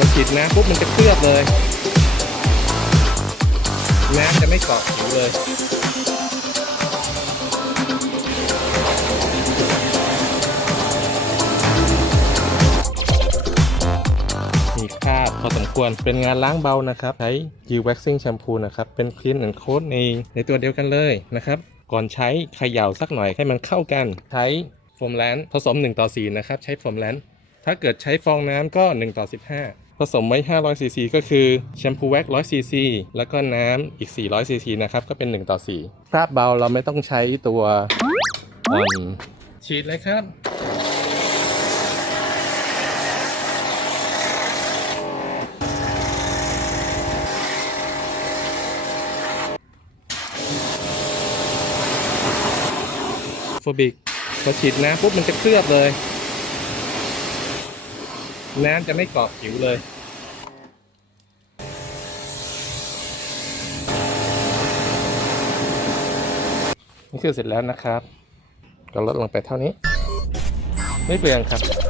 พอฉีดน้ำปุ๊บมันจะเคลือบเลย น้ำจะไม่เกาะผิวเลยมีคราบพอสมควรเป็นงานล้างเบานะครับ ใช้ G Waxing Shampoo นะครับ เป็น Clean and Coat ในในตัวเดียวกันเลยนะครับ ก่อนใช้เขย่าสักหน่อยให้มันเข้ากัน ใช้โฟมแลนด์ผสม 1 ต่อ 4 นะครับ ใช้โฟมแลนด์ถ้าเกิดใช้ฟองน้ำก็ 1 ต่อ 15 ผสมไว้ 500 ซีซีก็คือแชมพูแว็ก100 ซีซี แล้วก็น้ำอีก 400 ซีซีนะครับ ก็เป็น 1 ต่อ 4 คราบเบาเราไม่ต้องใช้ตัวฉีดเลยครับ โฟบิกพอฉีดน้ำปุ๊บมันจะเคลือบเลยน้ำจะไม่เกาะผิวเลย นี่คือเสร็จแล้วนะครับ ก็ลดลงไปเท่านี้ ไม่เปลืองครับ